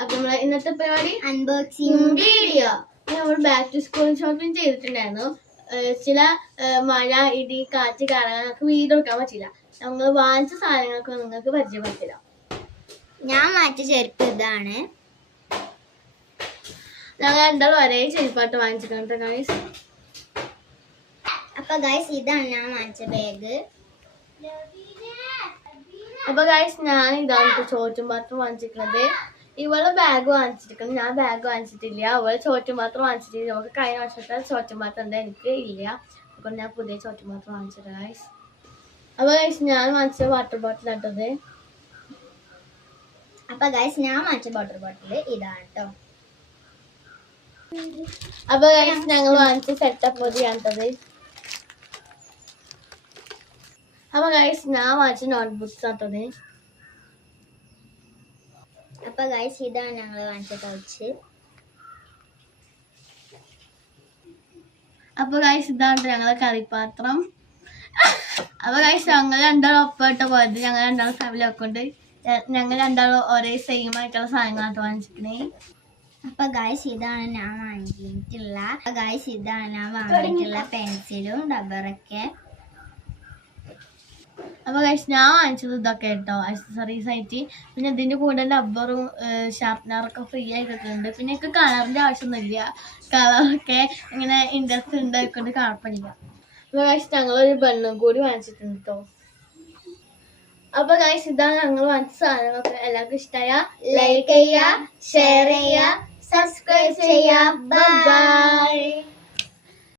അപ്പൊ നമ്മളെ ഇന്നത്തെ പരിപാടി അൺബോക്സിംഗ് വീഡിയോ. നമ്മൾ ബാക്ക് ടു സ്കൂൾ ഷോപ്പിംഗ് ചെയ്തിട്ടുണ്ടായിരുന്നു. ചില മഴ ഇടി കാറ്റ് കാരണം നമുക്ക് വീഡിയോ എടുക്കാൻ പറ്റില്ല. നമ്മൾ വാങ്ങിച്ച സാധനങ്ങളൊക്കെ നിങ്ങൾക്ക് പരിചയപ്പെടുത്തില്ല. ഞാൻ മാറ്റിയ ചെരുപ്പ് ഇതാണ്. ഞങ്ങൾ എന്തായാലും ഒരേ ചെരുപ്പാട്ട് വാങ്ങിച്ചിട്ടുണ്ട് ഗൈസ്. അപ്പൊ ഗൈസ് ഇതാണ് ഞാൻ വാങ്ങിച്ച ബാഗ്. അപ്പൊ ഗൈസ് ഞാൻ ഇതാണ് ചോറ്റും പാത്രം വാങ്ങിച്ചിട്ടുള്ളത്. ഇവള് ബാഗ് വാങ്ങിച്ചിരിക്കുന്നത്, ഞാൻ ബാഗ് വാങ്ങിച്ചിട്ടില്ല. അവള് ചോറ്റും പാത്രം വാങ്ങിച്ചിട്ടില്ല. നമുക്ക് കഴിഞ്ഞ വർഷത്തെ ചോറ്റും പാത്രം എന്താ എനിക്ക് ഇല്ല. അപ്പോൾ ഞാൻ പുതിയ ചോറ്റും പാത്രം വാങ്ങിച്ചിട്ട് ഗൈസ്. അപ്പൊ ഗൈസ് ഞാൻ വാങ്ങിച്ച വാട്ടർ ബോട്ടിൽ ആട്ടത്. അപ്പൊ ഗൈസ് ഞാൻ വാങ്ങിച്ച വാട്ടർ ബോട്ടിൽ ഇതാണ് കേട്ടോ. അപ്പൊ ഗൈസ് ഞങ്ങൾ വാങ്ങിച്ച സെറ്റപ്പ് പൊതിയാണ്ടത്. അപ്പൊ ഗൈസ് ഞാൻ വാങ്ങിച്ച നോട്ട്ബുക്സ് ആട്ടത്. അപ്പൊ ഗൈസ് ഇതാണ് ഞങ്ങൾ വാങ്ങിച്ച പൗച്ച്. അപ്പൊ ഗൈസ് ഇതാണ് ഞങ്ങളെ കറിപ്പാത്രം. അപ്പൊ ഗൈസ് ഞങ്ങൾ രണ്ടാളും ഒപ്പിട്ട് പോയത്. ഞങ്ങൾ രണ്ടാളും ഫാമിലി ഒക്കെ ഉണ്ട്. ഞങ്ങൾ രണ്ടാളും ഒരേ സെയിം ആയിട്ടുള്ള സാധനങ്ങളാണ് വാങ്ങിച്ചിരിക്കണേ. അപ്പൊ ഗൈസ് ഇതാണ് ഞാൻ വാങ്ങിയിട്ടുള്ള പെൻസിലും റബ്ബറൊക്കെ. അപ്പൊ ഗൈസ് ഞാൻ വാങ്ങിച്ചത് ഇതൊക്കെ കേട്ടോ, അക്സസറീസ് ആയിട്ട്. പിന്നെ ഇതിന്റെ കൂടെ റബ്ബറും ഷാർപ്നറൊക്കെ ഫ്രീ ആയിട്ടുണ്ട്. പിന്നെ എനിക്ക് കളറിന്റെ ആവശ്യമൊന്നുമില്ല. കളറൊക്കെ ഇങ്ങനെ ഇൻട്രസ്റ്റ് ഉണ്ടായിക്കൊണ്ട് കുഴപ്പമില്ല. അപ്പൊ ഗൈസ് ഞങ്ങളൊരു ബണ്ണും കൂടി വാങ്ങിച്ചിട്ടുണ്ട് കേട്ടോ. അപ്പൊ ഗൈസ് ഇതാണ് ഞങ്ങൾ വാങ്ങിച്ച സാധനങ്ങളൊക്കെ. എല്ലാവർക്കും ഇഷ്ടമായ ലൈക്ക് ചെയ്യുക, ഷെയർ ചെയ്യുക, സബ്സ്ക്രൈബ് ചെയ്യുക. ബൈ.